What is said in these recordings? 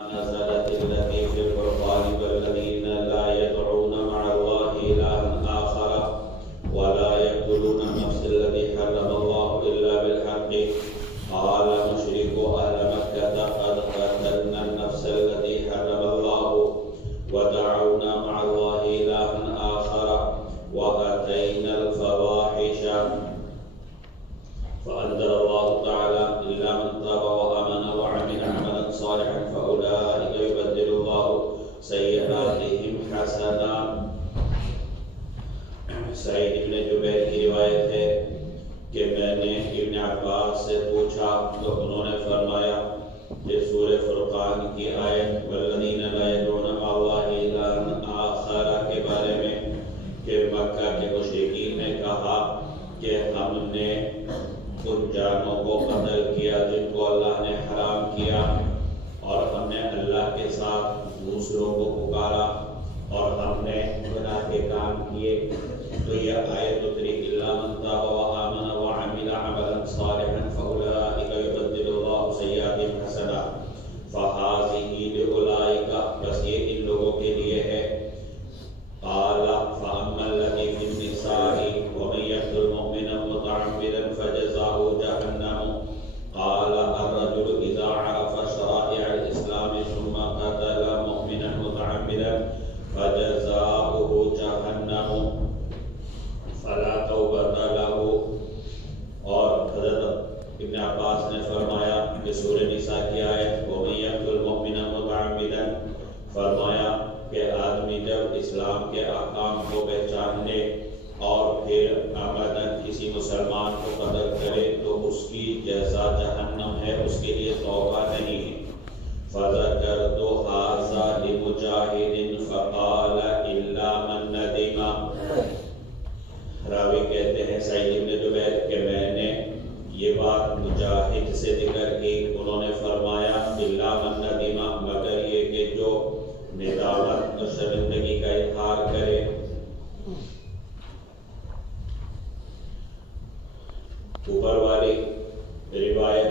نزلت التي في القرآن والذين لا يدعون مع الله إلها آخر ولا يقتلون النفس التي حرم الله إلا بالحق قال مشرك أهل مكة قد قتلنا النفس التي حرم الله ودعونا مع الله إلها آخر وأتينا الفواحش فأنزل الله تعالى إلا من تاب وآمن وعمل عملا صالحا فأولئك يبدل الله سيئاتهم حسنات۔ سعید ابن جبیر کی روایت ہے کہ میں نے ابن عباس سے پوچھا تو انہوں نے فرمایا کہ سورہ فرقان کی آیت والذین لا یدعون مع اللہ الہا آخر کے بارے میں کہ مکہ کے مشرکین نے کہا کہ ہم نے ان جانوں کو قتل کیا جن کو اللہ نے حرام کیا اور ہم نے اللہ کے ساتھ دوسروں کو پکارا اور ہم نے گناہ کے کام کیے، تو یہ آیت اتری الا من تاب وآمن وعمل عملا صالحا فاولئک یبدل اللہ سیئاتہم حسنات فہذہ لأولئک، بس یہ ان لوگوں کے لیے ہے۔ قال فأما الذی فی النساء ومن یقتل مؤمنا متعمدا فجزاؤه جہنم قال الرجل اذا عرف شرائع الاسلام ثم قتل مؤمنا متعمدا فجزاؤه جہنم فلا توبة له۔ اور حضرت ابن عباس نے فرمایا کہ سورہ نساء کی آیت ومن یقتل مؤمنا متعمدا، فرمایا کہ آدمی جب اسلام کے احکام کو پہچان لے اور پھر عمدن کسی مسلمان کو قتل کرے تو اس کی جزا جہنم ہے، اس کے لیے توبہ نہیں ہے۔ فذکرت ھذا لمجاہد فقال الا من ندم، راوی کہتے ہیں سعید ابن جبیر کہ میں نے یہ بات مجاہد سے ذکر کی، انہوں نے فرمایا الا من ندم، مگر یہ کہ جو ندامت اور شرمندگی کا اظہار کرے۔ اوپر والی روایت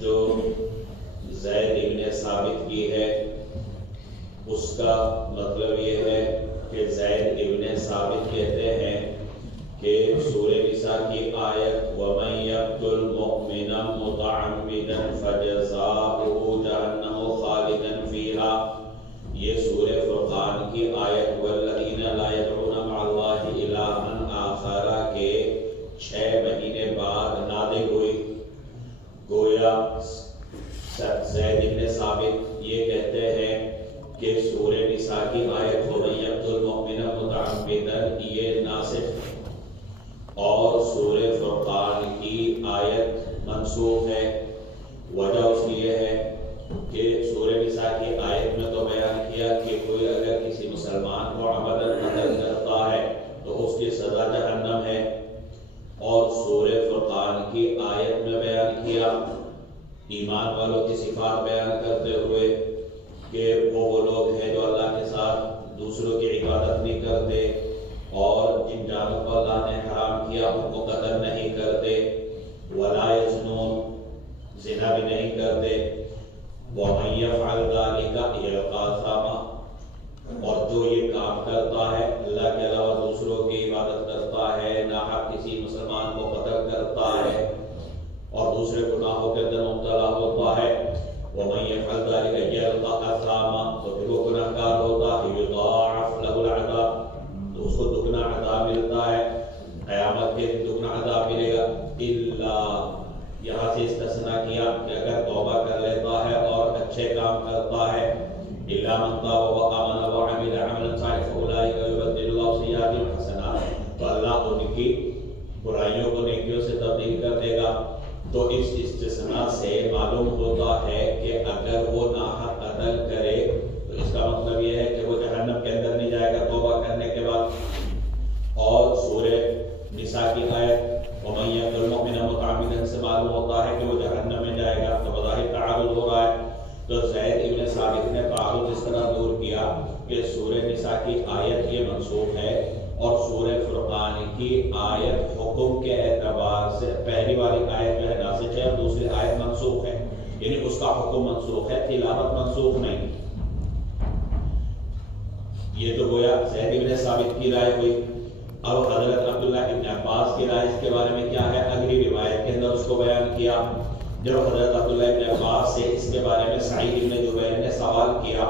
جو زید ابن ثابت کی ہے اس کا مطلب یہ ہے کہ زید ابن ثابت کہتے ہیں کہ سورہ نساء کی آیت وَمَن يَقْتُلْ مُؤْمِنًا مُتَعَمِّدًا فَجَزَاؤُهُ جَهَنَّمُ خَالِدًا فِيهَا، یہ سورہ فرقان کی آیت وَالَّذِينَ لَا يَدْعُونَ مَعَ اللَّهِ إِلَٰهًا آخَرَ کے 6 مہینے بعد نازل ہوئی۔ گویا زید بن ثابت یہ کہتے ہیں کہ سورہ نساء کی آیت وَمَن يَقْتُلْ مُؤْمِنًا مُتَعَمِّدًا یہ ناسخ اور سورہ فرقان کی آیت منسوخ ہے۔ وجہ اس لیے ہے کہ سورہ نساء کی آیت میں تو بیان کیا کہ کوئی اگر کسی مسلمان کو عمدن قتل کرتا ہے تو اس کی سزا جہنم ہے، اور سورہ فرقان کی آیت میں بیان کیا ایمان والوں کی صفات بیان کرتے ہوئے کہ وہ لوگ ہیں جو اللہ کے ساتھ دوسروں کی عبادت نہیں کرتے اور جن جانوں کو اللہ نے حرام کیا ان کو قتل نہیں کرتے، ولا یزنون، زنا بھی نہیں کرتے، وَمَن يَفْعَلْ ذَلِكَ يَلْقَى أَثَامًا، اور جو یہ کام کرتا ہے اللہ کے علاوہ دوسروں کی عبادت کرتا ہے، ناحق کسی مسلمان کو قتل کرتا ہے اور دوسرے گناہوں کے اندر مبتلا ہوتا ہے، وَمَن يَفْعَلْ ذَلِكَ يَلْقَى أَثَامًا، تو پھر وہ گناہ گار ہوتا ہے، يُضَاعَفْ لَهُ الْعَذَابُ، تو اس کو دگنا عذاب ملتا ہے، قیامت کے دن دگنا عذاب ملے گا، الا، یہاں سے استثناء کیا کہ اگر توبہ کر لیتا ہے اور اچھے کام کرتا ہے، الا من تاب وآمن وعمل عملا صالحا فاولئک یبدل اللہ سیئاتہم حسنات، تو اللہ ان کی برائیوں کو نیکیوں سے تبدیل کر دے گا۔ تو اس استثناء سے معلوم ہوتا ہے کہ اگر وہ ناحق قتل کرے تو اس کا مطلب یہ ہے کہ وہ جہنم کے اندر نہیں جائے گا توبہ کرنے کے بعد۔ اور سورہ نساء کی آیت وَمَن يَقْتُلْ مُؤْمِنًا مُتَعَمِّدًا سے معلوم ہوتا ہے کہ وہ جہنم میں جائے گا، تو بظاہر تعارض ہو رہا ہے۔ تو زید ابن ثابت نے تعارض اس طرح دور کیا کہ سورہ نساء کی آیت یہ منسوخ ہے اور سورہ فرقان کی آیت حکم کے اعتبار سے پہلی والی آیت جو ہے ناسخ ہے اور دوسری آیت منسوخ ہے۔ یعنی اس کا حکم منسوخ ہے، تلاوت منسوخ نہیں۔ یہ تو گویا زید بن ثابت کی رائے ہوئی۔ اب حضرت عبداللہ ابن عباس کی رائے اس کے بارے میں کیا ہے؟ اگلی روایت کے اندر اس کو بیان کیا۔ جب حضرت عبداللہ ابن عباس سے اس کے بارے میں سعید بن جبیر نے سوال کیا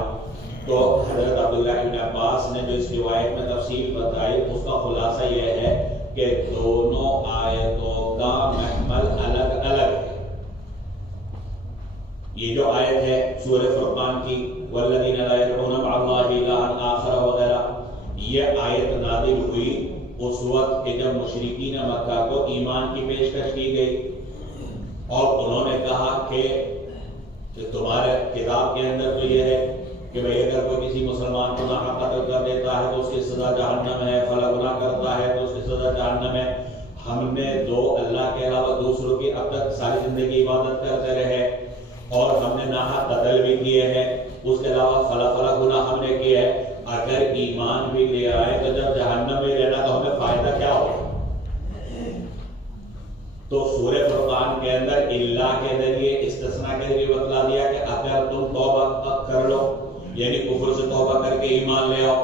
تو حضرت عبداللہ ابن عباس نے جو اس روایت میں تفصیل بتائی اس کا خلاصہ یہ ہے کہ دونوں آیتوں کا محمل الگ الگ ہے۔ یہ جو آیت ہے سورہ فرقان کی والذین لا یدعون مع اللہ الہا آخر وغیرہ، یہ آیت نازل ہوئی اس وقت کہ جب مشرکین مکہ کو ایمان کی پیشکش کی گئی اور انہوں نے کہا کہ تمہارے کتاب کے اندر تو یہ ہے کہ بھئی اگر کوئی کسی مسلمان کو ناحق قتل کر دیتا ہے تو اس کی سزا جہنم ہے، فلاں گناہ کرتا ہے تو اس کی سزا جہنم ہے۔ ہم نے دو اللہ کے علاوہ دوسروں کی اب تک ساری زندگی عبادت کرتے رہے اور ہم نے ناحق قتل بھی کیے ہیں، اس کے علاوہ فلاں گناہ ہم نے کیے ہیں، اگر ایمان بھی لے آئے تو جب جہنم میں رہنا تو ہمیں فائدہ کیا ہوگا؟ تو سورہ فرقان کے اندر اللہ کے ذریعے استثناء کے ذریعے بتلا دیا کہ اگر تم توبہ کر لو یعنی کفر سے توبہ کر کے ایمان لے آؤ،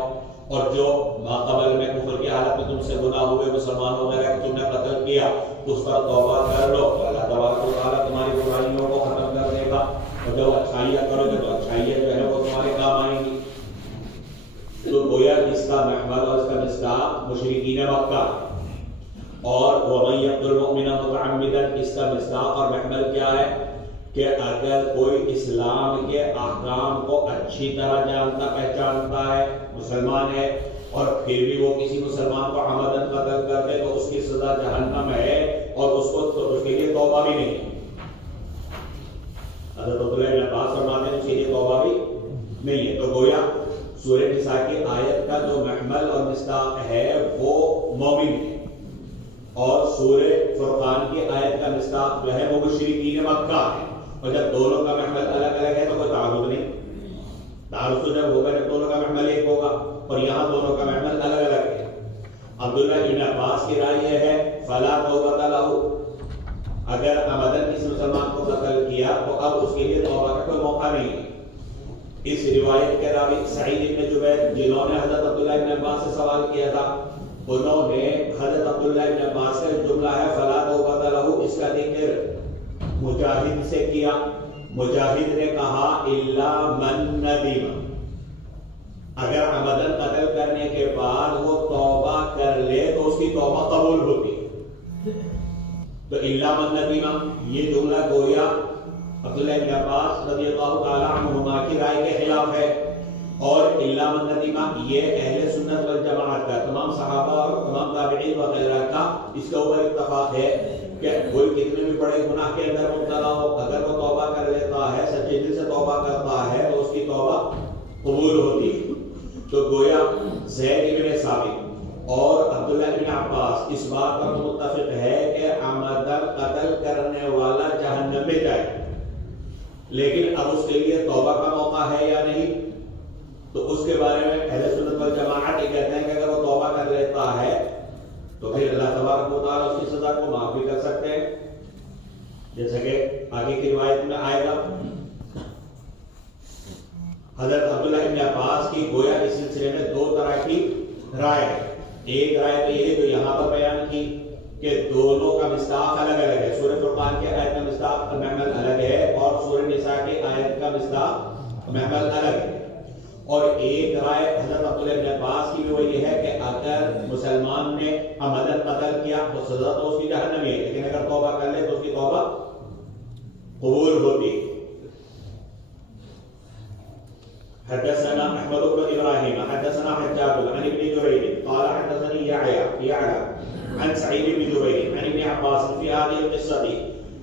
اور جو ماقبل میں کفر کی حالت میں تم سے گناہ ہوئے مسلمان وغیرہ کہ تم نے قتل کیا اس پر توبہ کر لو تو اللہ تبارک و تعالیٰ تمہاری برائیوں کو ختم کر دے گا، اور جب اچھائیاں کرو گے تو اچھائیاں جو ہے وہ تمہارے کام آئیں گی۔ تو گویا اس کا محمل اور اس کا مصداق مشرکین مکہ، اور وَمَن يَقْتُلْ مُؤْمِنًا مُتَعَمِّدًا اس کا مصداق اور محمل کیا ہے کہ اگر کوئی اسلام کے احکام کو اچھی طرح جانتا پہچانتا ہے، مسلمان ہے، اور پھر بھی وہ کسی مسلمان کو عمدن قتل کر دے تو اس کی سزا جہنم ہے اور اس کو تو اس کے لیے توبہ بھی نہیں۔ حضرت عبداللہ بن عباس فرماتے ہیں اس کے لیے توبہ بھی نہیں ہے۔ تو گویا سورہ نساء کی آیت کا جو محمل اور مصداق ہے وہ مومن ہے، اور سورہ فرقان کی آیت کا مصداق جو ہے وہ مشرکین مکہ ہے، اور جب دونوں کا محمل الگ الگ ہے تو کوئی تعارض نہیں۔ تعارض تو جب ہوگا جب دونوں کا محمل ایک ہوگا، اور یہاں دونوں کا محمل الگ الگ ہے۔ عبداللہ بن عباس کی رائے یہ ہے فلا توبۃ لہ، اگر عمدن کسی مسلمان کو قتل کیا تو اب اس کے لیے توبہ کا کوئی موقع نہیں ہے۔ اس روایت کے راوی سعید بن جبیر جنہوں نے حضرت عبداللہ بن عباس سے سوال کیا تھا، انہوں نے حضرت عبداللہ بن عباس کا جملہ ہے فلا توبۃ لہ، اس کا ذکر مجاہد سے کیا۔ مجاہد نے کہا الا من ندم، اگر عمدن قتل کرنے کے بعد وہ توبہ کر لے تو اس کی توبہ قبول ہوتی۔ تو الا من ندم یہ جملہ گویا عبداللہ بن عباس رضی اللہ تعالی عنہما کی رائے کے خلاف ہے، اور الا من ندم یہ اہل سنت والجماعت کا، تمام صحابہ اور تمام تابعین وغیرہ کا اس کے اوپر اتفاق ہے کہ کوئی کتنے بھی بڑے گناہ کے اندر مبتلا ہو، اگر وہ توبہ کر لیتا ہے، سچے دل سے توبہ کرتا ہے تو اس کی توبہ قبول ہوتی ہے۔ تو گویا زید بن ثابت اور عبداللہ بن عباس اس بات پر متفق ہے کہ عمدن قتل کرنے والا جہنم میں جائے، لیکن اب اس کے لیے توبہ کا موقع ہے یا نہیں، تو اس کے بارے میں اہل سنت والجماعت یہ کہتے ہیں کہ اگر وہ توبہ کر لیتا ہے تو پھر اللہ تبارک و تعالیٰ اس کی سزا کو معاف بھی کر سکتے ہیں، جیسا کہ آگے کی روایت میں آئے گا۔ حضرت عبداللہ بن عباس کی گویا اس سلسلے میں دو طرح کی رائے ہے۔ ایک رائے تو یہ ہے جو یہاں پر بیان کی کہ دونوں کا مصداق الگ الگ ہے، سورہ فرقان کی آیت کا مصداق محمل الگ ہے اور سورہ نساء کی آیت کا مصداق محمل الگ ہے، اور ایک رائے حضرت عبداللہ بن عباس کی بھی وہ یہ ہے کہ اگر مسلمان نے عمدن قتل کیا تو سزا تو اس کی جہنم ہے، لیکن اگر توبہ کر لے تو اس کی توبہ قبول ہوتی۔ حدثنا احمد بن ابراہیم حدثنا حجاج عن ابن جرير قال حدثني يعلى عن سعيد بن جبير عن ابن عباس في هذه القصة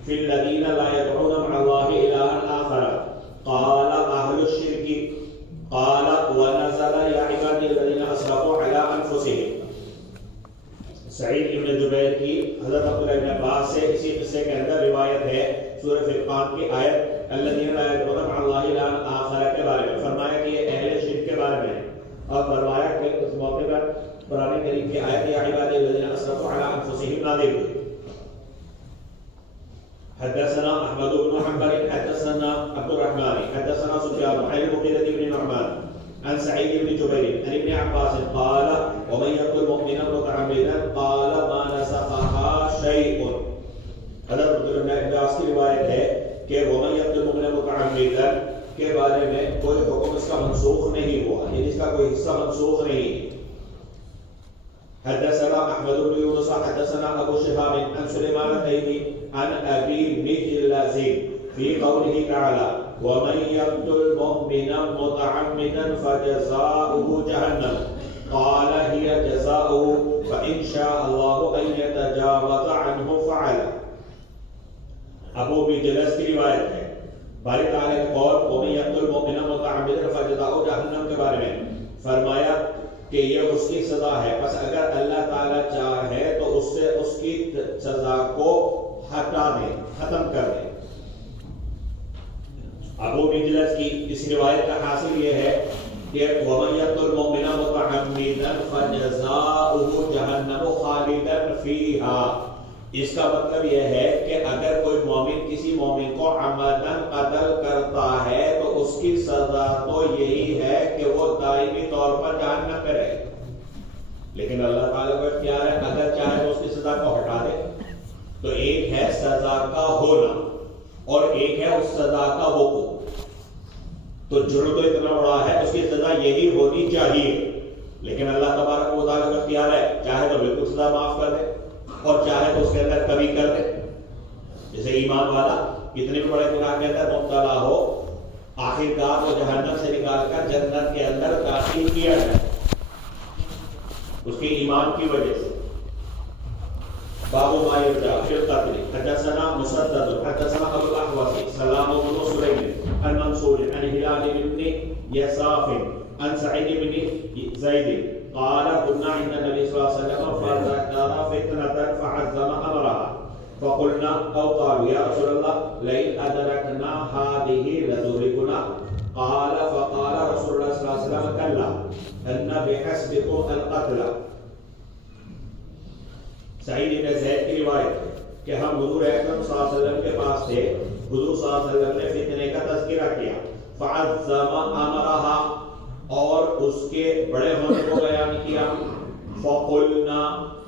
في الذين لا يدعون مع الله إلها آخر قال أهل الشرك قال ونزل يا عبادي الذين اسرفوا على انفسهم۔ سعید ابن جبیر کی حضرت عبداللہ بن عباس سے اسی قصے کے اندر روایت ہے، سورہ فرقان کی آیت الذین لا یدعون مع اللہ الہا آخر کے بارے میں، فرمایا کہ یہ اہل شرک کے بارے میں، اور فرمایا کہ اس موقع پر قرآن کریم کی آیت یا عبادی الذین اسرفوا علی انفسهم نازل ہوئی۔ حدثنا احمد بن حنبل حدثنا عبد الرحمن حدثنا سفيان عن المغيرة بن نعمان عن سعيد بن جبير عن ابن عباس قال ومن يقتل مؤمنا متعمدا قال ما نسخها شيء. حضرت ابن عباس کی روایت ہے کہ ومن يقتل مؤمنا متعمدا کے بارے میں کوئی حکم اس کا منسوخ نہیں ہوا، یعنی اس کا کوئی حصہ منسوخ نہیں. حدثنا احمد بن يونس حدثنا ابو شهاب عن سليمان التيمي عن ابي مجلس في قوله تعالى ومن يقتل مؤمنا متعمدا فجزاؤه جهنم قال هي جزاؤه فان شاء الله ان يتجاوز عنه فعل. ابو مجلس کی روایت ہے باری تعالیٰ کے قول ومن يقتل مؤمنا متعمدا فجزاؤه جهنم کے بارے میں فرمایا کہ یہ اس کی سزا ہے، پس اگر اللہ تعالیٰ چاہے تو اس سے اس کی سزا کو ہٹا دے، ختم کر دے. ابو مجلس کی اس روایت کا حاصل یہ ہے کہ وَمَن يَقْتُلْ مُؤْمِنًا مُتَعَمِّدًا فَجَزَاؤُهُ جَهَنَّمُ خَالِدًا فِيهَا. اس کا مطلب یہ ہے کہ اگر کوئی مومن کسی مومن کو عمدن قتل کرتا ہے تو اس کی سزا تو یہی ہے کہ وہ دائمی طور پر جہنم میں رہے. لیکن اللہ تعالیٰ کو اختیار ہے، اگر چاہے تو اس کی سزا کو ہٹا دے. تو ایک ہے سزا کا ہونا اور ایک ہے اس سزا کا وقوع. تو جرم تو اتنا بڑا ہے، اس کی سزا یہی ہونی چاہیے، لیکن اللہ تبارک و تعالیٰ کا اختیار ہے، چاہے تو بالکل سزا معاف کر دے اور چاہے تو اس کے اندر کمی کر دے. جیسے ایمان والا کتنے بھی بڑے گناہ کے اندر مبتلا ہو، آخر کار وہ جہنم سے نکال کر جنت کے اندر داخل کیا جائے اس کے ایمان کی وجہ سے. باب ما يرجع في القتل. حدثنا مسدد حدثنا ابو الاحوص سلام بن سليم عن منصور عن هلال بن يساف عن سعيد بن زيد قال كنا عند النبي صلى الله عليه وسلم فذكر فتنة فعزم امرها فقلنا او قالوا يا رسول الله لئن ادركنا هذه لتهلكنا قال فقال رسول الله صلى الله عليه وسلم كلا ان بحسبكم القتل. سعید بن زید کی روایت ہے کہ ہم حضور اکرم صلی اللہ علیہ وسلم کے پاس تھے، حضور صلی اللہ علیہ وسلم نے فتنے کا تذکرہ کیا، فعظم امرها اور اس کے بڑے ہونے کو بیان کیا. فقلنا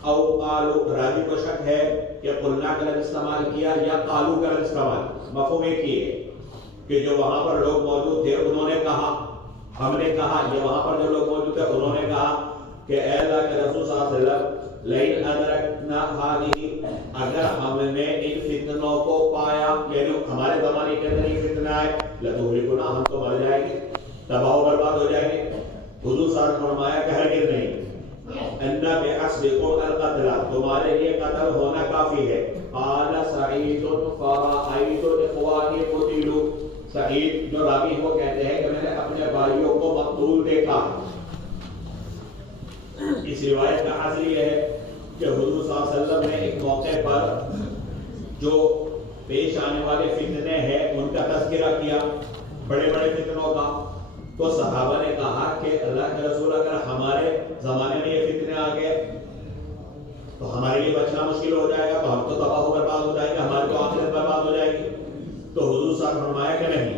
او قالوا، راوی کو شک ہے کہ قلنا کا لفظ استعمال کیا یا قالوا کا لفظ استعمال. مفہوم ایک ہی ہے کہ جو وہاں پر لوگ موجود تھے انہوں نے کہا، ہم نے کہا، یہ وہاں پر جو لوگ موجود تھے انہوں نے کہا کہ اے اللہ کے رسول صلی اللہ علیہ وسلم لئن ادرکنا هذه، اگر ہم نے ان فتنوں کو پایا، یعنی ہمارے زمانے کے اندر یہ فتنہ ہے، لتهلكنا، ہم تو مر جائیں گے، تباہ و برباد ہو جائیں گے. حضور صلی اللہ علیہ وسلم نے فرمایا کہ ہرگز نہیں، ان بحسبكم القتل، تمہارے لیے قتل ہونا کافی ہے. قال سعید فرأيت اخواني قتلوا، سعید جو راوی ہے وہ کہتے ہیں کہ میں نے اپنے بھائیوں کو مقتول دیکھا. اس روایت کا حاصل یہ ہے کہ حضور صلی اللہ علیہ وسلم نے ایک موقع پر جو پیش آنے والے فتنے ہیں ان کا تذکرہ کیا، بڑے بڑے فتنوں کا. تو صحابہ نے کہا کہ اللہ کے رسول اگر ہمارے زمانے میں یہ فتنے آ گئے تو ہمارے لیے بچنا مشکل ہو جائے گا، تو ہم تو تباہ و برباد ہو جائیں گے، ہماری تو آخرت برباد ہو جائے گی. تو حضور صلی اللہ علیہ وسلم نے فرمایا کہ نہیں،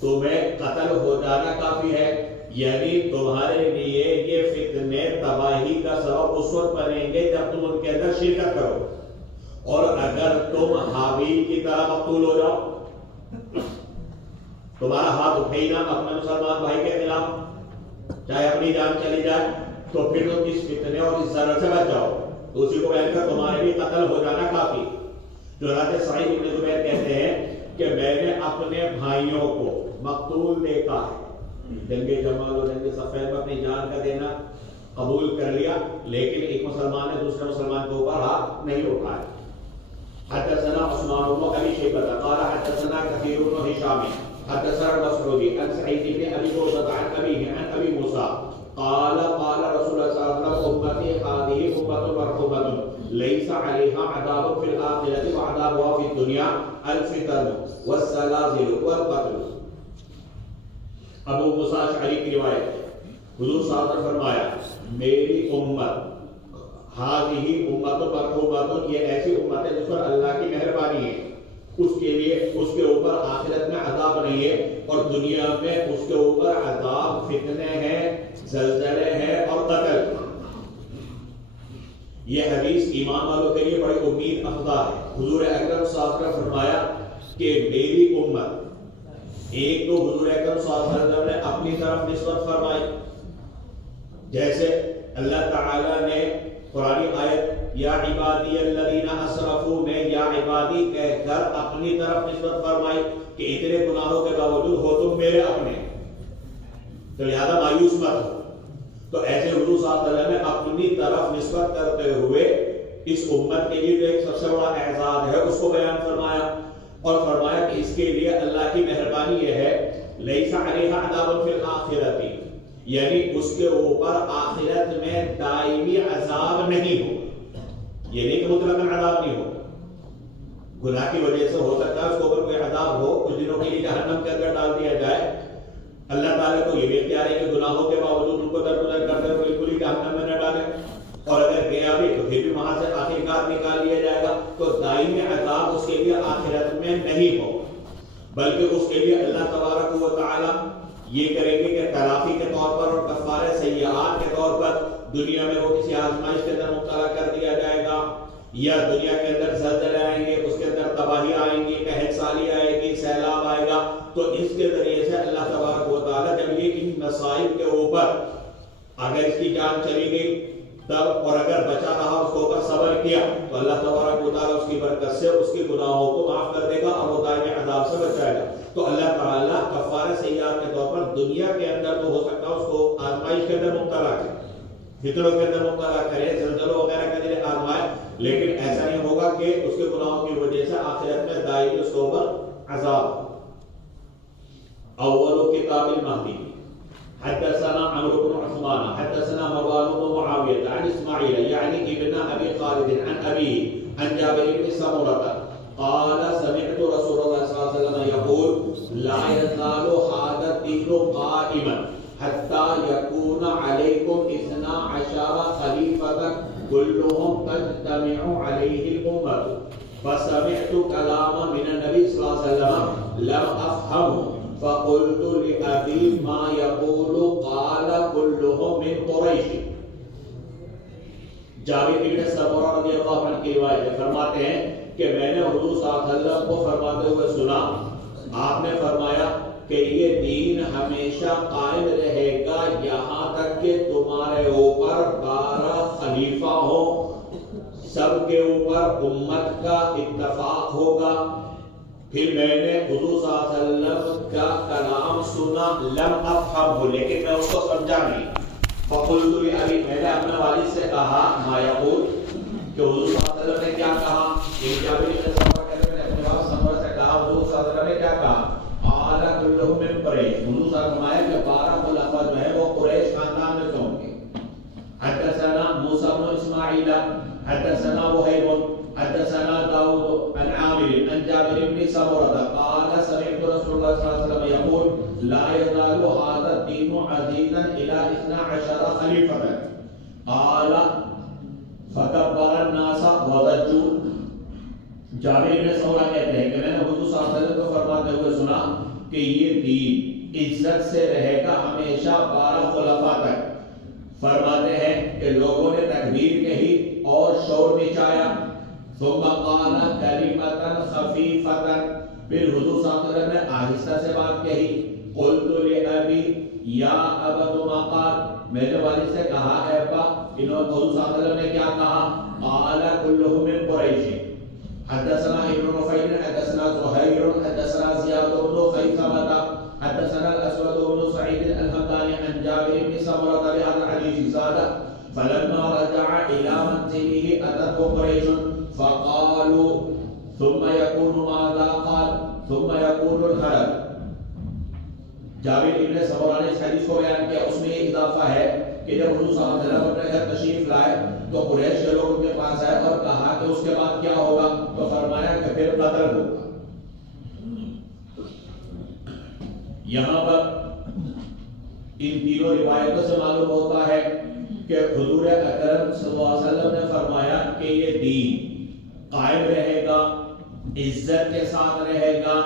تمہیں قتل ہو جانا کافی ہے، یعنی تمہارے لیے یہ فتنے تباہی کا سبب اس وقت بنیں گے جب تم ان کے اندر شرکت کرو، اور اگر تم حابیل کی طرح مقتول ہو جاؤ، تمہارا ہاتھ اٹھے ہی نہ اپنے مسلمان بھائی کے خلاف، چاہے اپنی جان چلی جائے، تو پھر تم اس فتنے اور اس ضرر سے بچ جاؤ. تو اسی کو بیان کر تمہارے لیے قتل ہو جانا کافی. جو حضرت سعید بن زبیر کہتے ہیں کہ میں نے اپنے بھائیوں کو مقتول دیکھا ہے. جنگ جمل اور جنگ صفین میں اپنی جان کا دینا قبول کر لیا، لیکن ایک مسلمان نے دوسرے مسلمان کے اوپر ہاتھ نہیں اٹھایا. حدثنا عثمان بن ابي شيبة قال حدثنا كثير بن هشام حدثنا المسعودي عن سعيد بن ابي بردة عن ابيه عن ابي موسى قال قال رسول الله صلى الله عليه وسلم امتي هذه امة مرحومة ليس عليها عذاب في الآخرة وعذابها في الدنيا الفتن والزلازل والقتل. ابو موسیٰ اشعری کی روایت ہے، حضور صلی اللہ علیہ وسلم فرمایا میری امت هذه امت مرحومۃ، یہ ایسی امت ہے جس پر اللہ کی مہربانی ہے، اس کے لیے اس کے اوپر آخرت میں عذاب نہیں ہے، اور دنیا میں اس کے اوپر عذاب، فتنے ہیں، زلزلے ہیں اور قتل۔ یہ حدیث ایمان والوں کے لیے بڑی امید افزا ہے۔ حضور اکرم صلی اللہ علیہ وسلم نے فرمایا کہ میری امت، ایک تو حضور اکرم صلی اللہ علیہ وسلم نے اپنی طرف نسبت فرمائی، جیسے اللہ تعالیٰ نے قرآن آیت یا عبادی الذین اسرفوا میں یا عبادی کہہ کر اپنی طرف نسبت فرمائی کہ اتنے گناہوں کے باوجود ہو تم میرے اپنے، تو لہذا مایوس مت ہو۔ تو ایسے حضور صلی اللہ علیہ وسلم نے اپنی طرف نسبت کرتے ہوئے اس امت کے لیے جو ایک سب سے بڑا اعزاز ہے اس کو بیان فرمایا، اور فرمایا کہ اس کے لیے اللہ کی مہربانی یہ ہے لیس علیہا عذاب فی الآخرۃ، یعنی اس کے اوپر آخرت میں دائمی عذاب نہیں ہوگا۔ یہ نہیں کہ مطلقاً عذاب نہیں ہوگا، گناہ کی وجہ سے ہو سکتا ہے اس کے اوپر کوئی عذاب ہو، کچھ دنوں کے لیے جہنم کے اندر ڈال دیا جائے۔ اللہ تعالیٰ کو یہ بھی اختیار ہے کہ گناہوں کے باوجود ان کو درگزر کر کر بالکل ہی جہنم میں نہ ڈالے، اور اگر گیا بھی تو پھر بھی وہاں سے آخرکار نکال لیا جائے گا۔ تو دائمی عذاب اس کے لیے آخرت میں نہیں ہوگا، بلکہ اس کے لیے اللہ تبارک و تعالیٰ یہ کریں گے کہ تلافی کے طور پر اور کفارہ سیئات کے طور پر دنیا میں وہ کسی آزمائش کے اندر مبتلا کر دیا جائے گا، یا دنیا کے اندر زلزلے آئیں گے، اس کے اندر تباہی آئیں گی، قحط سالی آئے گی، سیلاب آئے گا، تو اس کے ذریعے سے اللہ تبارک و تعالیٰ جب یہ ان مصائب کے اوپر اگر اس کی جان چلی گئی تب، اور اگر بچا رہا اس کے اوپر صبر کیا تو اللہ تبارک و تعالیٰ اس کی برکت سے اس کے گناہوں کو معاف کر دے گا اور وہ دائمی عذاب سے بچائے گا۔ تو اللہ تعالیٰ کفارہ سیئات کے طور پر دنیا کے اندر تو ہو سکتا ہے اس کو آزمائش کے اندر مبتلا کرے، فتنوں کے اندر مبتلا کرے، زلزلوں وغیرہ کے ذریعے آزمائے، لیکن ایسا نہیں ہوگا کہ اس کے گناہوں کی وجہ سے آخرت میں دائمی اس کے اوپر عذاب۔ اول کتاب المہدی حدثنا عمرو بن عثمان حدثنا مروان بن معاوية عن اسماعيل يعني ابن ابي خالد عن ابيه عن جابر بن سمرة قال سمعت رسول الله صلى الله عليه وسلم يقول لا يزال هذا الدين قائما حتى يكون عليكم 12 خليفة كلهم تجتمع عليه الأمة فسمعت كلاما من النبي صلى الله عليه وسلم لم أفهمه فقلت لأبي ما يقول قال كلهم من قريش۔ جابر بن سمرہ رضی اللہ عنہ کی روایت ہے، فرماتے ہیں کہ میں نے حضور صلی اللہ علیہ وسلم کو فرماتے ہوئے سنا، آپ نے فرمایا کہ یہ دین ہمیشہ قائم رہے گا یہاں تک کہ تمہارے اوپر 12 خلیفہ ہوں، سب کے اوپر امت کا اتفاق ہوگا۔ پھر میں نے حضور صلی اللہ علیہ وسلم کا کلام سنا، لم افہمہ، لیکن میں اس کو سمجھا نہیں۔ فقلت لأبی، میں نے اپنے والد سے کہا ما یقول، کہ حضور صلی اللہ علیہ وسلم نے کیا کہا۔ ایک جابر بن سمرہ کہتے ہیں میں نے اپنے والد سمرہ سے کہا حضور صلی اللہ علیہ وسلم نے کیا کہا، قال كلهم من قریش، حضور صلی اللہ علیہ وسلم فرمایا کہ 12 خلفاء جو ہیں وہ قریش خاندان میں سے ہوں گے۔ حدثنا موسى بن اسماعیل حدثنا وهيب حدثنا داود عن عامر عن جابر بن سمرة قال سمعت رسول الله صلى الله عليه وسلم يقول لا يزال هذا الدين عزيزا إلى 12 خليفة قال فكبر الناس وضجوا۔ جابر بن سمرہ کہتے ہیں کہ میں نے حضور صلی اللہ علیہ وسلم کو فرماتے ہوئے سنا کہ یہ دین عزت سے رہے گا ہمیشہ 12 خلفاء تک۔ فرماتے ہیں کہ لوگوں نے تکبیر کہی اور شور مچایا، ثم قال کلمۃ خفیفۃ، پھر حضور صلی اللہ علیہ وسلم نے آہستہ سے بات کہی، قلت لأبی یا ابت ما قال، میں نے والد سے کہا اے ابا، انہوں نے حضور صلی اللہ علیہ وسلم نے کیا کہا، قال كلهم من قریش۔ حدثنا ابن نفیل حدثنا زہیر حدثنا زیاد بن خیثمۃ حدثنا الاسود بن سعید الحمدانی عن جابر بن سمرة بهذا الحديث زاد فلما رجع الى منزله اتته قريش فقالوا ثم يكون ماذا قال ثم يكون الحرب۔ جابر بن سمرہ نے اس حدیث کو بیان کیا، اس میں یہ اضافہ ہے کہ جب حضور صلی اللہ علیہ وسلم اپنے گھر تشریف لائے تو قریش کے لوگ ان کے پاس آئے اور کہا کہ اس کے بعد کیا ہوگا، تو فرمایا کہ پھر قتل ہوگا۔ یہاں پر ان تینوں روایتوں سے معلوم ہوتا ہے کہ حضور اکرم صلی اللہ علیہ وسلم نے فرمایا کہ یہ دین قائم رہے گا عزت کے ساتھ رہے گا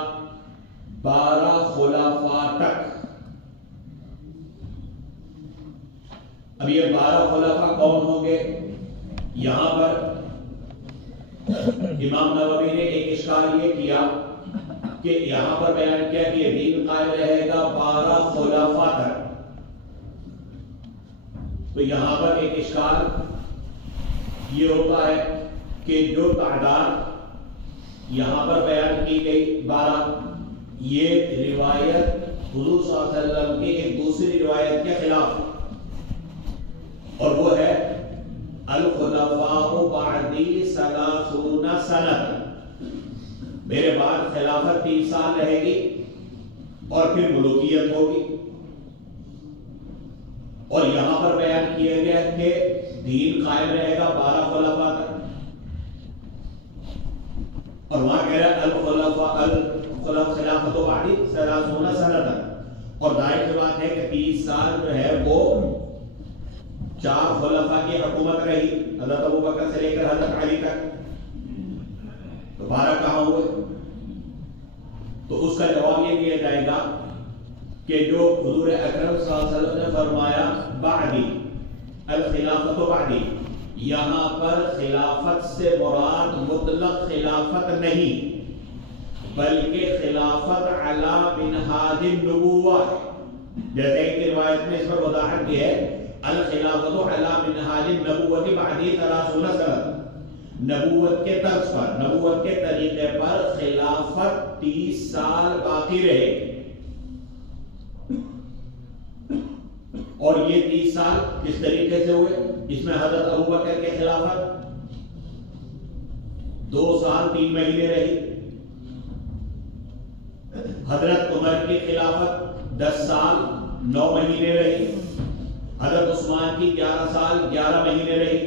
12 خلفاء تک. اب یہ 12 خلفاء کون ہوں گے؟ یہاں پر امام نووی نے ایک اشکال یہ کیا کہ یہاں پر بیان کیا کہ یہ دین قائم رہے گا 12 خلفاء تک. تو یہاں پر ایک اشکال یہ ہوتا ہے کہ جو تعداد یہاں پر بیان کی گئی 12، یہ روایت حضور صلی اللہ علیہ وسلم کی ایک دوسری روایت کے خلاف، اور وہ ہے الخلفاء بعدی 30 سنۃ، میرے بعد خلافت 30 سال رہے گی اور پھر ملوکیت ہوگی. اور یہاں پر بیان کیا گیا کہ دین قائم رہے گا 12 خلفاء تک، اور وہاں کہہ رہا ہے خلافت بعدی 30 سنۃ، اور ظاہر سی بات ہے کہ 30 سال جو ہے وہ 4 خلفاء کی حکومت رہی، حضرت ابو بکر سے لے کر حضرت علی تک، تو 12 کہاں ہوئے؟ تو اس کا جواب یہ دیا جائے گا کہ جو حضور اکرم صلی اللہ علیہ وسلم نے فرمایا بعدی الخلافت بعدی، یہاں پر خلافت سے مراد مطلق خلافت نہیں بلکہ خلافت علی منہاج النبوہ، جیسے کہ روایت میں اس پر وضاحت کی ہے الخلافت علی منہاج النبوۃ بعدی 30 سنۃ، نبوت کے طرز پر، نبوت کے طریقے پر خلافت 30 سال باقی رہے. اور یہ 30 سال کس طریقے سے ہوئے؟ اس میں حضرت ابو بکر کے خلافت 2 سال 3 مہینے رہی، حضرت عمر کی خلافت 10 سال 9 مہینے رہی، حضرت عثمان کی 11 سال 11 مہینے رہی،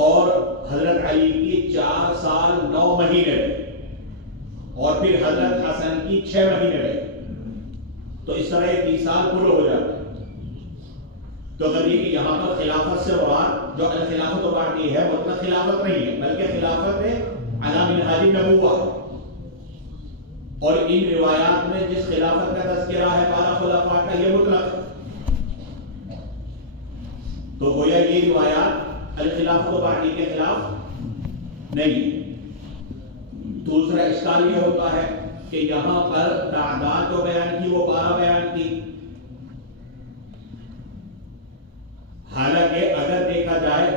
اور حضرت علی کی 4 سال 9 مہینے رہی، اور پھر حضرت حسن کی 6 مہینے رہی. تو اس طرح 30 سال پورے ہو جاتے ہیں. تو اگر یہ کہ یہاں پر خلافت سے مراد جو الخلافت بعدی ہے مطلق خلافت نہیں ہے بلکہ خلافت ہے علی منہاج النبوہ، اور ان روایات میں جس خلافت کا تذکرہ ہے 12 خلفاء کا یہ مطلق ہے. تو گویا یہ روایات الخلافت بعدی کے خلاف نہیں. دوسرا اشکال یہ ہوتا ہے کہ یہاں پر تعداد جو بیان کی وہ 12 بیان کی، حالانکہ اگر دیکھا جائے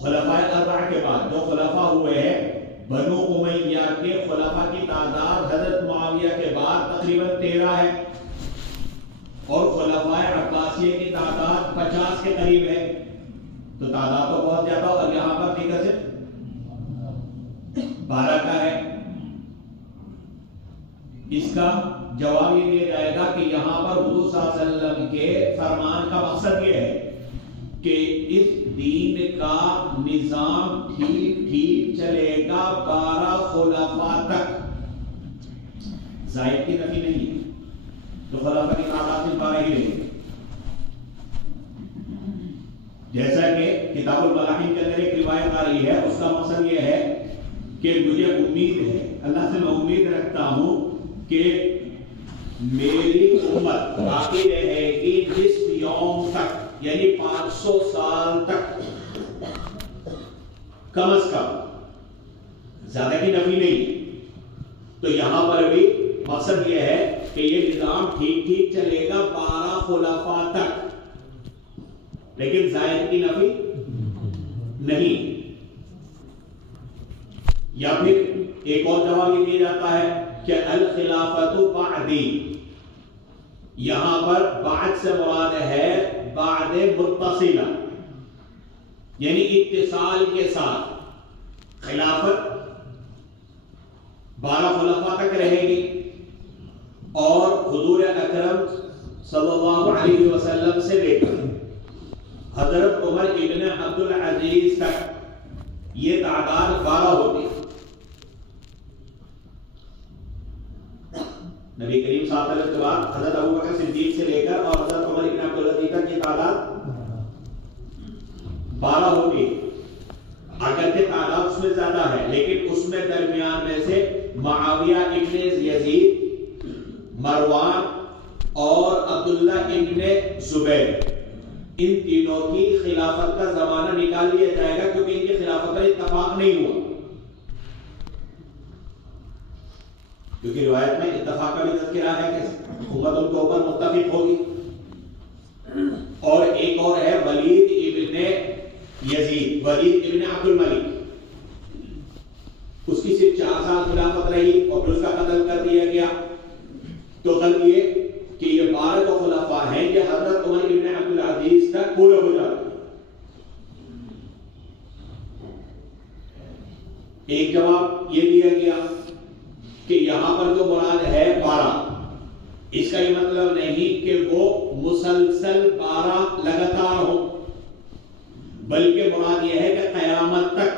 خلفاء اربعہ کے بعد جو خلفاء ہوئے ہیں بنو امیہ کے خلفاء کی تعداد حضرت معاویہ کے بعد تقریباً 13 ہے، اور خلفاء عباسیہ کی تعداد 50 کے قریب ہے. تو تعداد تو بہت زیادہ، اور یہاں پر فکر صرف 12 کا ہے. اس کا جواب یہ دیا جائے گا کہ یہاں پر حضور صلی اللہ علیہ وسلم کے فرمان کا مقصد یہ ہے کہ اس دین کا نظام ٹھیک چلے گا 12 خلفاء تک. زائد کی نفی نہیں ہے، تو خلفاء کی تعداد صرف 12 ہی رہی. جیسا کہ کتاب الملاحم کے اندر ایک روایت آ رہی ہے، اس کا مقصد یہ ہے کہ مجھے امید ہے، اللہ سے میں امید رکھتا ہوں کہ میری امت باقی رہے گی جس یوم تک، یعنی 500 سال تک کم از کم، زیادہ کی نفی نہیں. تو یہاں پر بھی مقصد یہ ہے کہ یہ نظام ٹھیک چلے گا 12 خلفاء تک، لیکن زائد کی نفی نہیں. یا پھر ایک اور جواب یہ دیا جاتا ہے کہ الخلافت بعدی، یہاں پر بعد سے مراد ہے بعد متصلہ، یعنی اتصال کے ساتھ خلافت 12 خلفاء تک رہے گی، اور حضور اکرم صلی اللہ علیہ وسلم سے لے کر حضرت عمر ابن عبد العزیز تک یہ تعداد 12 ہوتی. نبی کریم صلی اللہ علیہ وسلم کے بعد حضرت ابو بکر صدیق سے لے کر اور حضرت عمر ابن عبد العزیز تک کی تعداد 12 ہوتی. اگرچہ تعداد اس میں زیادہ ہے لیکن اس میں درمیان معاویہ ابن یزید، مروان اور عبداللہ ابن زبیر، ان تینوں کی خلافت کا زمانہ نکال لیا جائے گا کیونکہ ان کی خلافت پر اتفاق نہیں ہوا، کیونکہ روایت میں اتفاق کا بھی تذکرہ ہے کہ حکومت ان کے اوپر متفق ہوگی۔ اور ایک اور ہے ولید ابن یزید، ولید ابن عبد الملک، اس کی صرف 4 سال خلافت رہی اور پھر اس کا قتل کر دیا گیا۔ تو غلط یہ کہ یہ 12 جو خلفاء ہیں یہ حضرت عمر ابن عبد العزیز تک پورے ہو جاتے ہیں۔ ایک جواب یہ دیا گیا کہ یہاں پر جو مراد ہے 12، اس کا یہ مطلب نہیں کہ وہ مسلسل 12 لگاتار ہو، بلکہ مراد یہ ہے کہ قیامت تک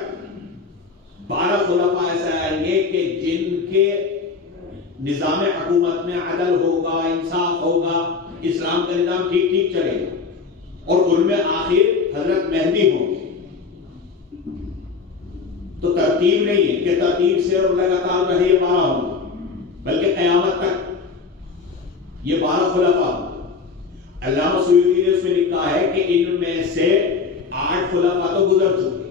12 خلفاء ایسے آئیں گے کہ جن کے نظام حکومت میں عدل ہوگا، انصاف ہوگا، اسلام کا نظام ٹھیک ٹھیک چلے گا، اور ان میں آخر حضرت مہدی ہوں گے۔ تو ترتیب نہیں ہے کہ ترتیب سے اور لگاتار رہے یہ 12 ہوں، بلکہ قیامت تک یہ 12 خلفاء ہوں۔ علامہ سیوطی نے اس میں لکھا ہے کہ ان میں سے 8 خلفاء تو گزر چکے،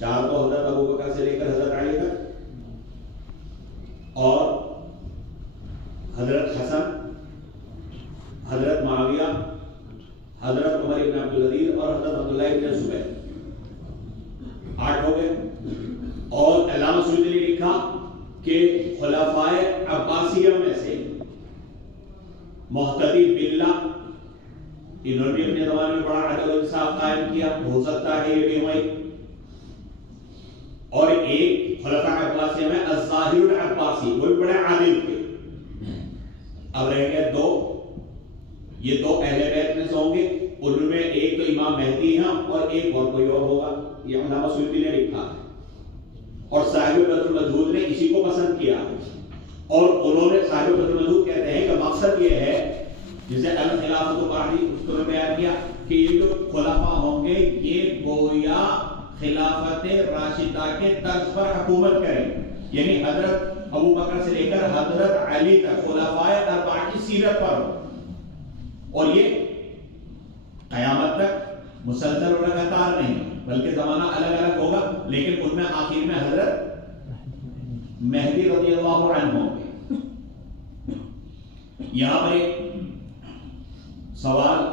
4 تو حضرت ابو بکر سے لے کر حضرت علی تک، اور حضرت حسن، حضرت معاویہ، حضرت عمر ابن عبد العزیز اور حضرت عبداللہ ابن زبیر، 8 ہو گئے۔ اور علامہ سیوطی نے لکھا کہ خلفاء عباسیہ میں سے مہتدی باللہ، انہوں نے اپنے زمانے میں بڑا عدل و انصاف قائم کیا، ہو سکتا ہے یہ بھی ہوئی۔ اور ایک خلفاء عباسیہ میں الظاہر العباسی، وہ بھی بڑے عادل تھے۔ اب رہ گئے 2، یہ 2 اہل بیت میں سے ہوں گے، ان میں ایک تو امام مہدی ہیں اور ایک اور کوئی اور ہوگا، یہ علامہ سیوطی نے لکھا ہے۔ اور صاحب بدر المجہود نے اسی کو پسند کیا، اور انہوں نے صاحب بدر المجہود کہتے ہیں کہ مقصد یہ ہے جسے الخلافۃ بعدی اس کو بیان کیا کہ یہ جو خلفاء ہوں گے یہ گویا خلافت راشدہ کے طرز پر حکومت کریں، یعنی حضرت ابو بکر سے لے کر حضرت علی تک خلفاء اربعہ کی سیرت پر ہو، اور یہ قیامت تک مسلسل اور لگاتار نہیں بلکہ زمانہ الگ الگ ہوگا، لیکن ان میں آخر میں حضرت مہدی رضی اللہ عنہ ہوں گے۔ یہاں پر ایک سوال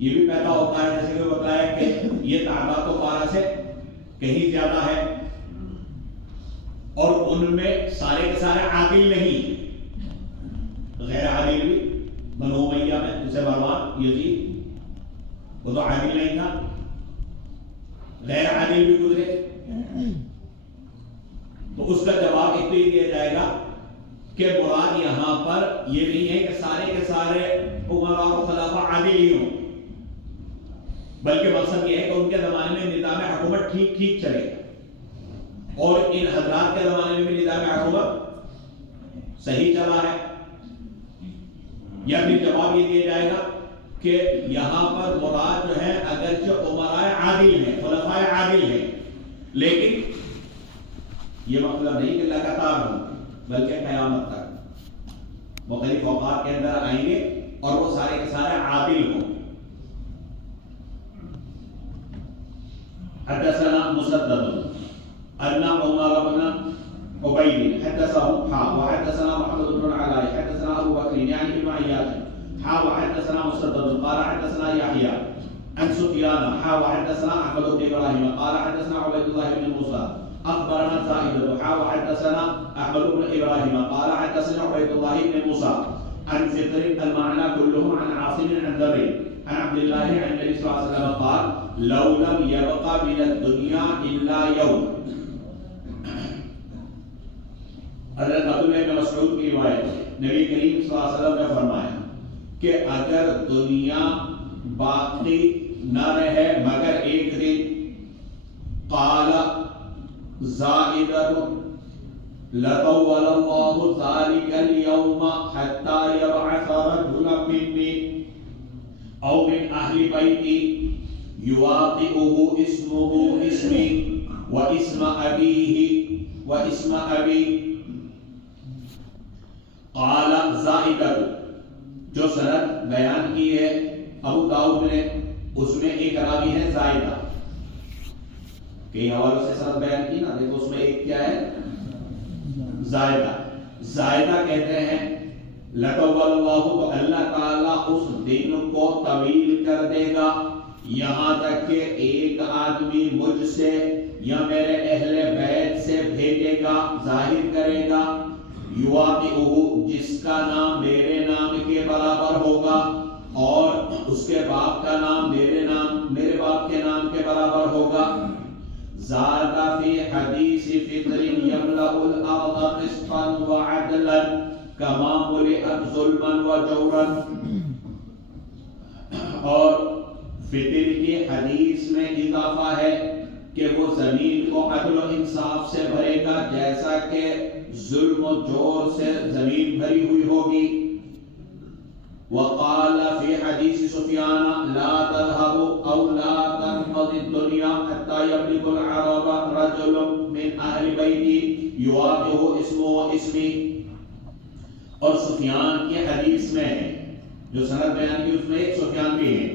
یہ بھی پیدا ہوتا ہے، جیسے کہ بتایا کہ یہ تعداد تو 12 سے کہیں زیادہ ہے، اور ان میں سارے کے سارے عادل نہیں، غیر عادل بھی، بنو امیہ میں جسے مروان یزید وہ تو عادل نہیں تھا، غیر عادل بھی گزرے۔ تو اس کا جواب ایک تو یہ دیا جائے گا کہ مراد یہاں پر یہ نہیں ہے کہ سارے کے سارے عمراء اور خلفاء عادل ہی ہوں، بلکہ مقصد یہ ہے کہ ان کے زمانے میں نظام حکومت ٹھیک ٹھیک چلے، اور ان حضرات کے زمانے میں بھی نظام حکومت صحیح چلا ہے۔ یا پھر جواب یہ دیا جائے گا کہ یہاں پر مراد جو ہے اگرچہ عمراء عادل ہیں، خلفاء عادل ہیں، لیکن یہ مطلب نہیں کہ لگاتار ہوں، بلکہ قیامت تک مختلف اوقات کے اندر آئیں گے اور وہ سارے کے سارے عادل ہوں۔ حدثنا مسدد ان عمر بن عبيد حدثهم وحدثنا محمد بن العلاء حدثنا ابو بكر يعني بن عياش وحدثنا مسدد قال حدثنا يحيى عن سفيان وحدثنا احمد بن ابراهيم قال حدثنا عبيد الله بن موسى اخبرنا زائدة وحدثنا احمد بن ابراهيم قال حدثنا عبيد الله بن موسى عن فطر المعنى كلهم عن عاصم عن ذر عن عبد الله عن النبي صلى الله عليه وسلم قال لو لم يبق من الدنيا الا يوم۔ حضرت عبداللہ بن مسعود کی روایت ہے، نبی کریم صلی اللہ علیہ وسلم نے فرمایا کہ اگر دنیا باقی نہ رہے مگر ایک دن، قال زائدۃ لطول اللہ ذلك اليوم حتى يبعث رجلا مني او من اہل بیتی یواطئه اسمه اسمی واسم ابیہ واسم ابی قال زائدہ، جو سند بیان کی ہے ابو داؤد نے اس میں ایک راوی ہے زائدہ، کئی حوالوں سے سند بیان کی نا، دیکھو اس میں ایک کیا ہے زائدہ. زائدہ کہتے ہیں لطول اللہ، تو اللہ تعالیٰ اس دن کو طویل کر دے گا یہاں تک کہ ایک آدمی مجھ سے یا میرے اہل بیت سے بھیجے گا، ظاہر کرے گا، یواقعہ، جس کا نام میرے نام کے برابر ہوگا اور اس کے باپ کا نام میرے باپ کے نام کے برابر ہوگا. زاد فی حدیث فطر یملأ الارض قسطا وعدلا کما ملئت ظلما وجورا، اور فطر کی حدیث میں اضافہ ہے کہ وہ زمین کو عدل و انصاف سے بھرے گا جیسا کہ ظلم و جور سے زمین بھری ہوئی ہوگی. وقال فی حدیث سفیان لا تذهب او لا تنقضي الدنيا حتى يبلغ العرب رجل من اهل بیتی یواقعہ اسمه اسمی. اور سفیان کی حدیث میں جو سند بیان کی اس میں ایک سفیان بھی ہے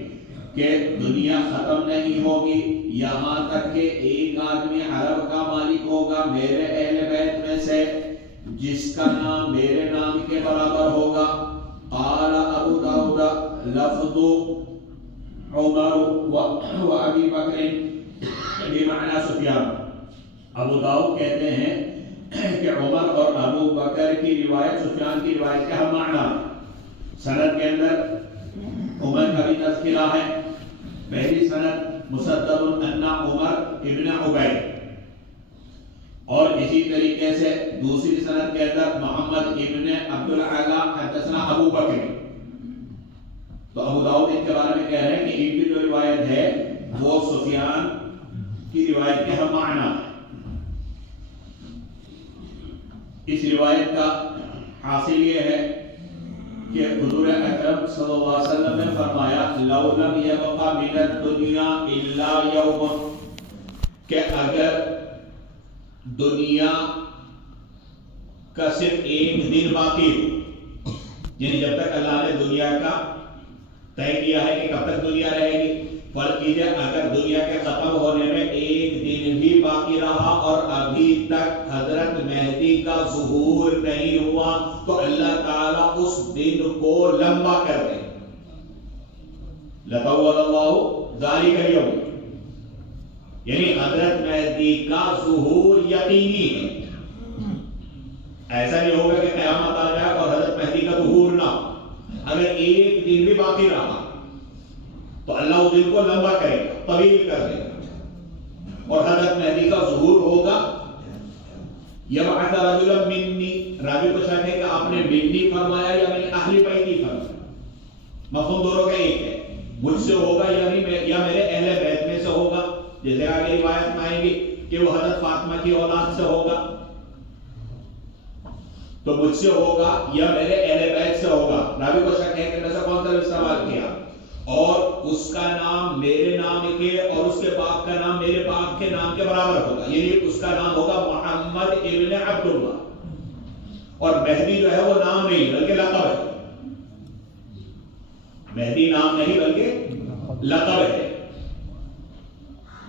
کہ دنیا ختم نہیں ہوگی یہاں تک کہ ایک آدمی عرب کا مالک ہوگا میرے اہل بیت میں سے جس کا نام میرے نام کے برابر ہوگا. قال ابو داؤد لفظ عمر و ابی بکر بمعنى سفیان. ابو داؤد کہتے ہیں کہ عمر اور ابو بکر کی روایت سفیان کی روایت کا ہم معنی. سند کے اندر عمر کا بھی تذکرہ ہے. پہلی سند مسدد ان عمر ابن عبید، اور اسی طریقے سے دوسری سند کے اندر محمد ابن عبد العلا حدثنا ابو بکر. تو ابو داؤد ان کے بارے میں کہہ رہے ہیں کہ ان کی جو روایت ہے وہ سفیان کی روایت کے ہم معنی ہے. اس روایت کا حاصل یہ ہے کہ حضور اکرم صلی اللہ علیہ وسلم نے فرمایا لو لم یبق من الدنیا الا یوم، کہ اگر دنیا کا صرف ایک دن باقی ہو، یعنی جب تک اللہ نے دنیا کا طے کیا ہے کہ کب تک دنیا رہے گی، فرض کیجئے اگر دنیا کے ختم ہونے میں ایک دن بھی باقی رہا اور ابھی تک حضرت مہدی کا ظہور نہیں ہوا تو اللہ تعالیٰ اس دن کو لمبا کر دے. لطول اللہ ذالک اليوم، یعنی حضرت مہدی کا ظہور یقینی ہے. ایسا نہیں ہوگا کہ قیامت آ جائے اور حضرت مہدی کا ظہور نہ ہو. اگر ایک دن بھی باقی رہا تو اللہ اس دن کو لمبا کرے گا، طویل کر دے گا اور حضرت مہدی کا ظہور ہوگا. یبعث رجلا منی، راوی کو شک ہے کہ آپ نے منی فرمایا یا من اہل بیتی فرمایا، مفہوم دونوں کا ایک ہے. مجھ سے ہوگا یا میرے اہل بیت میں سے ہوگا، جیسے آگے روایت میں آئیں گی کہ وہ حضرت فاطمہ کی اولاد سے ہوگا، تو مجھ سے ہوگا یا میرے اہل بیت سے ہوگا. راوی کو شک ہے کہ میں سے کون سا استعمال کیا، اور اس کا نام میرے نام کے اور اس کے باپ کا نام میرے باپ کے نام کے برابر ہوگا، یعنی اس کا نام ہوگا محمد ابن عبداللہ. اور مہدی جو ہے وہ نام نہیں بلکہ لقب ہے. مہدی نام نہیں بلکہ لقب ہے.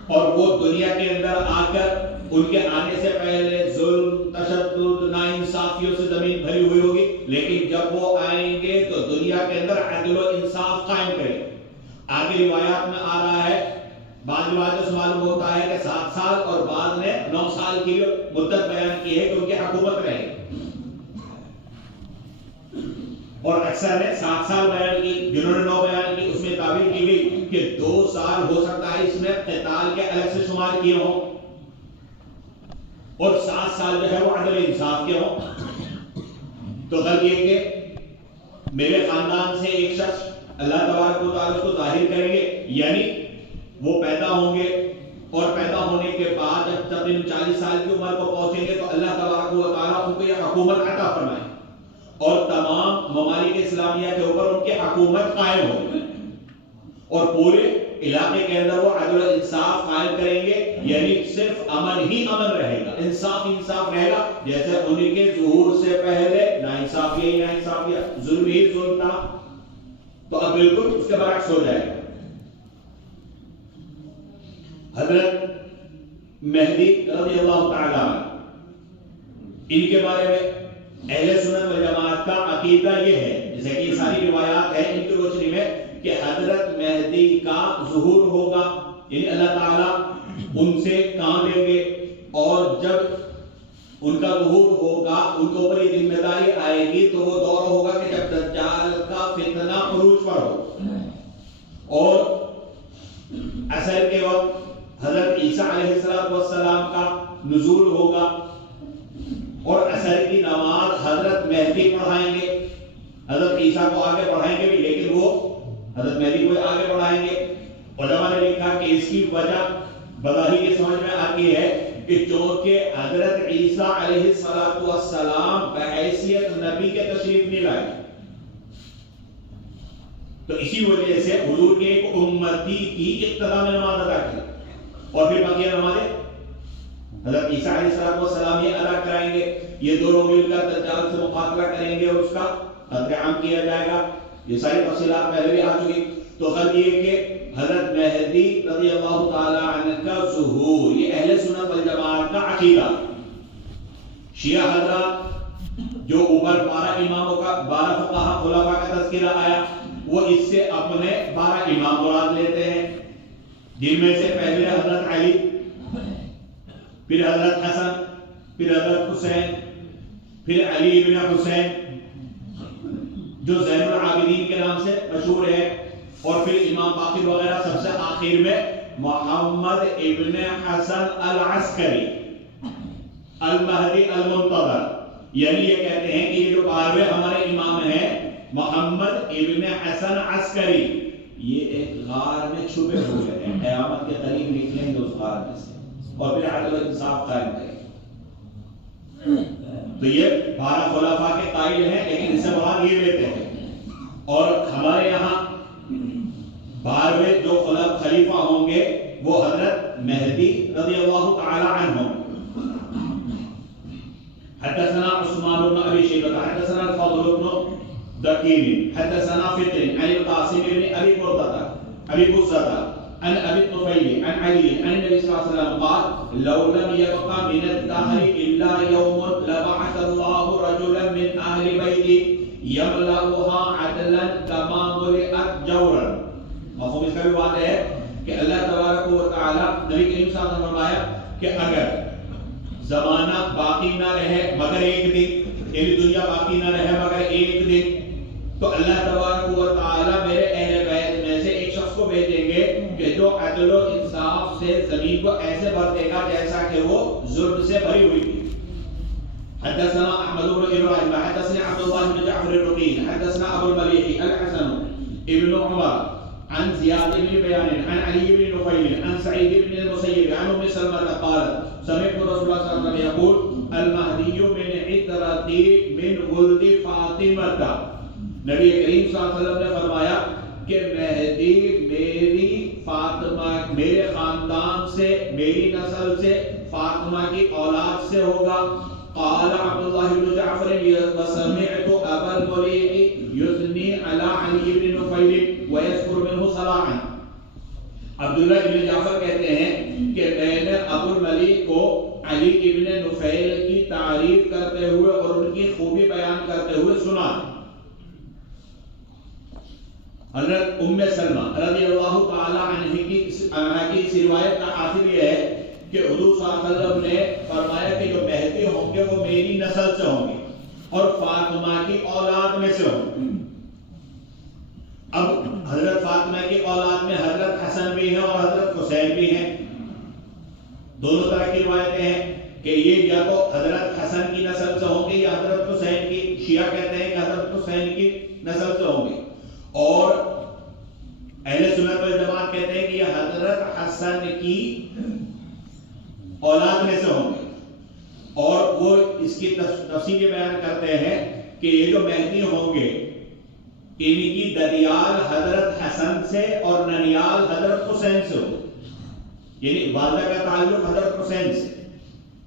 اور وہ دنیا کے اندر آ کر ان کے آنے سے پہلے ظلم، تشدد، ناانصافیوں سے زمین بھری ہوئی ہوگی، لیکن جب وہ آئیں گے تو دنیا کے اندر عدل و انصاف قائم کریں. آگے روایات میں آ رہا ہے، بعض روایتوں سے معلوم ہوتا ہے کہ 7 سال اور بعض نے 9 سال کی مدت بیان کی ہے کہ ان کی حکومت رہے گی، اور اکثر نے 7 سال بیان کی، جنہوں نے 9 بیان کی اس میں تعبیر کی گئی کہ 2 سال ہو سکتا ہے اس میں قتال کے الگ سے شمار کیے ہوں، اور 7 سال جو ہے وہ عدل انصاف کے ہوں. تو غلط یہ کہ میرے خاندان سے ایک شخص اللہ تبارک و تعالیٰ کو ظاہر کریں گے، یعنی وہ پیدا ہوں گے اور پیدا ہونے کے بعد جب تقریباً 40 سال کی عمر کو پہنچیں گے تو اللہ تبارک و تعالیٰ ان کو یہ حکومت عطا فرمائے اور تمام ممالک اسلامیہ کے اوپر ان کی حکومت قائم ہو، اور پورے علاقے کے اندر وہ عدل و انصاف قائم کریں گے، یعنی صرف امن ہی امن رہے گا، انصاف ہی انصاف رہے گا. جیسے ان کے ظہور سے پہلے ناانصافی ہی ناانصافی، ظلم ہی ظلم تھا، تو اب بالکل اس کے برعکس ہو جائے گا. حضرت مہدی رضی اللہ تعالی عنہ، ان کے بارے میں اہل سنت والجماعت کا عقیدہ یہ ہے، جیسے کہ یہ ساری روایات ہیں ان کی روشنی میں، کہ حضرت مہدی کا ظہور ہوگا، یعنی اللہ تعالیٰ ان سے کام لیں گے، اور جب ان کا ظہور ہوگا ان کے اوپر یہ ذمہ داری آئے گی، تو وہ دور ہوگا کہ جب دجال کا فتنہ عروج پر ہو، اور عصر کے وقت حضرت عیسیٰ علیہ السلام کا نزول ہوگا، اور عصر کی نماز حضرت مہدی پڑھائیں گے. حضرت عیسیٰ کو آگے پڑھائیں گے بھی، لیکن وہ حضرت مہدی کو آگے پڑھائیں گے. علماء نے لکھا کہ اس کی وجہ بظاہر یہ سمجھ میں آتی ہے کہ چونکہ حضرت عیسیٰ علیہ السلام بحیثیت نبی کے تشریف نہیں لائے، تو اسی وجہ سے حضور کے ایک امتی کی اقتداء میں نماز ادا کی، اور پھر بقیہ نمازیں حضرت عیسیٰ علیہ السلام یہ ادا کرائیں گے. یہ دونوں مل کر دجال سے مقابلہ کریں گے اور اس کا قتل عام کیا جائے گا. یہ ساری تفصیلات پہلے بھی آ چکی. تو خط یہ کہ حضرت مہدی رضی اللہ تعالی عنہ کا ظہور، یہ اہل سنت والجماعت کا عقیدہ. شیعہ حضرات جو اوپر 12 اماموں کا 12 فقہا خلفاء کا تذکرہ آیا، وہ اس سے اپنے 12 امام مراد لیتے ہیں، جن میں سے پہلے حضرت علی، پھر حضرت حسن، پھر حضرت حسین، پھر علی ابن حسین جو زین العابدین کے نام سے مشہور ہے، اور پھر امام باقر وغیرہ. سب سے آخر میں محمد ابن حسن العسکری المہدی المنتظر، یعنی یہ کہتے ہیں کہ یہ جو 12 ہمارے امام ہیں محمد ابن حسن عسکری، یہ ایک غار میں چھپے ہوئے ہیں، قیامت کے قریب نکلیں گے اس غار میں سے، اور پھر عدل و انصاف قائم کریں. تو یہ 12 خلفاء کے قائل ہیں، لیکن اس سے مراد یہ لیتے ہیں. اور ہمارے یہاں 12 جو خلیفہ ہوں گے وہ حضرت مہدی رضی اللہ تعالی عنہ. حدثنا عثمان بن ابي شيبه حدثنا الفضل بن دكين حدثنا فطر عن القاسم بن ابي بردة عن ابي الطفيل عن علي عن النبي صلى الله عليه وسلم قال لو لم يبق من الدهر الا يوم لبعث الله رجلا من اهل بيتي يملأها عدلا كما ملئت جورا. مفہوم اس کا بھی بات ہے کہ اللہ تبارک و تعالی نبی کریم صلی اللہ علیہ وسلم نے فرمایا کہ اگر زمانہ باقی نہ رہے مگر ایک دن، یعنی دنیا باقی نہ رہے مگر ایک دن، تو اللہ تبارک و تعالی میرے اہل بیت میں سے ایک شخص کو بھیجیں گے کہ جو عدل و انصاف سے زمین کو ایسے بھر دے گا جیسا کہ وہ ظلم سے بھری ہوئی تھی. حدثنا احمد بن ابراہیم حدثنا عبد الله بن جعفر الرقي حدثنا ابو المليح الحسن ابن عمر عن زياد بن بيان عن علي بن نفيل عن سعيد بن المسيب عن ام سلمة قالت سمعت رسول الله صلى الله عليه وسلم يقول المهدي من عترتي من ولد فاطمة. نبی کریم صلی اللہ علیہ وسلم نے فرمایا کہ مہدی میری فاطمہ، میرے خاندان سے، میری نسل سے، فاطمہ کی اولاد سے ہوگا. قال عبد الله بن جعفر وسمعت ابا المليح يثني على علي بن نفيل ويذكر منه صلاحا. عبداللہ ابن جعفر کہتے ہیں کہ میں نے ابو الملیح کو علی ابن نفیل کی تعریف کرتے ہوئے اور ان کی خوبی بیان کرتے ہوئے سنا. حضرت ام سلمہ رضی اللہ تعالی عنہ کی اس روایت کا حاصل یہ ہے کہ حضور صلی اللہ علیہ وسلم نے فرمایا کہ جو مہدی ہوں گے وہ میری نسل سے ہوں گے اور فاطمہ کی اولاد میں سے ہوں گے. اب حضرت فاطمہ کی اولاد میں حضرت حسن بھی ہیں اور حضرت حسین بھی ہیں. دونوں طرح کی روایتیں ہیں کہ یہ یا تو حضرت حسن کی نسل سے ہوں گے یا حضرت حسین کی. شیعہ کہتے ہیں کہ حضرت حسین کی نسل سے ہوں گے، اور اہل سنت والجماعت کہتے ہیں کہ یہ حضرت حسن کی اولاد میں سے ہوں گے. اور وہ اس کی تفصیل بیان کرتے ہیں کہ یہ جو مہدی ہوں گے ان کی ددیال حضرت حسن سے اور ننیال حضرت حسین سے ہو، یعنی والدہ کا تعلق حضرت حسین سے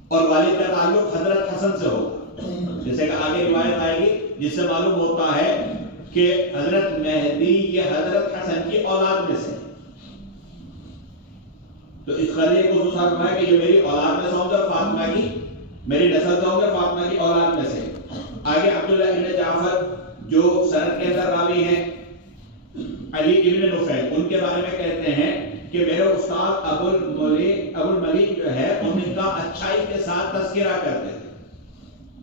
اور والد کا تعلق حضرت حسن سے ہوگا، جیسے کہ آگے روایت آئے گی جس سے معلوم ہوتا ہے کہ حضرت مہدی یہ حضرت حسن کی اولاد میں سے، تو اس قضیے کو دوسرا فرمایا کہ یہ میری اولاد میں سے ہوں گے، فاطمہ کی میری نسل سے ہوں گے، فاطمہ کی اولاد میں سے۔ آگے عبداللہ ابن جعفر جو سند کے اندر راوی ہیں، علی ابن نفیل، ان کے بارے میں کہتے ہیں کہ میرے استاد ابو الملیک جو ہے ان کا اچھائی کے ساتھ تذکرہ کرتے تھے،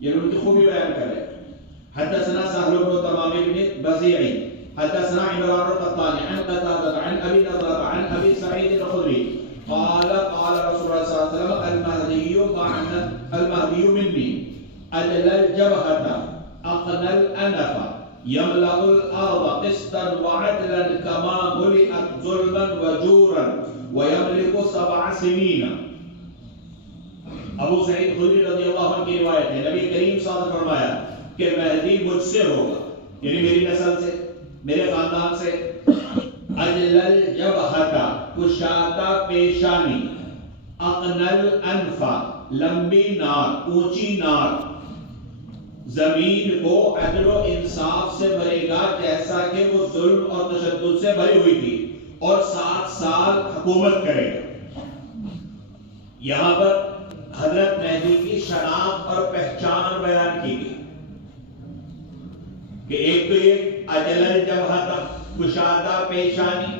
یہ ان کی خوبی بیان کر رہے ہیں۔ حدثنا سهل بن تمام بن بزيع حدثنا عمران القطان عن قتادة عن ابي نضرة عن ابي سعيد الخدري قال قال رسول الله صلى الله عليه وسلم المهدي مني أجل الجبهة أقنى الأنف يملأ الأرض قسطا وعدلا كما ملئت ظلما وجورا ويملك 7 سنين۔ ابو سعید خدری رضی اللہ عنہ کی روایت ہے، نبی کریم صلی اللہ علیہ وسلم نے فرمایا کہ مہدی مجھ سے ہوگا، یعنی میری نسل سے، میرے خاندان سے۔ اجل الجبہۃ، کشادہ پیشانی، اقنل انف، لمبی ناک، اونچی ناک، زمین کو عدل و انصاف سے بھرے گا جیسا کہ وہ ظلم اور تشدد سے بھری ہوئی تھی، اور 7 سال حکومت کرے گا۔ یہاں پر حضرت مہدی کی شناخت اور پہچان بیان کی گئی کہ ایک تو یہ اجل الجبہۃ، کشادہ پیشانی،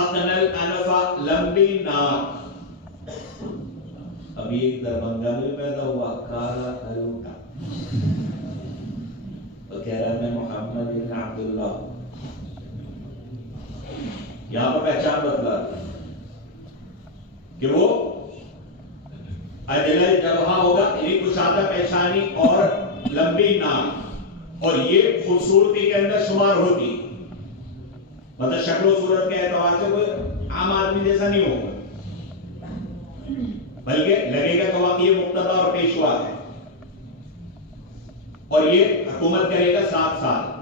اقنل انف، لمبی ناک۔ ابھی ایک دربنگہ میں پیدا ہوا، کالا کلوٹا، وہ کہہ رہا میں محمد بن عبداللہ ہوں۔ یہاں پر پہچان بتلا دی کہ وہ اجل الجبہہ ہوگا، یعنی کشادہ پیشانی اور لمبی ناک، اور یہ خوبصورتی کے اندر شمار ہوتی، مطلب شکل و صورت کے اعتبار سے کوئی عام آدمی جیسا نہیں ہوگا، بلکہ لگے گا کہ واقعی مقتدی اور پیشوا ہے، اور یہ حکومت کرے گا 7 سال۔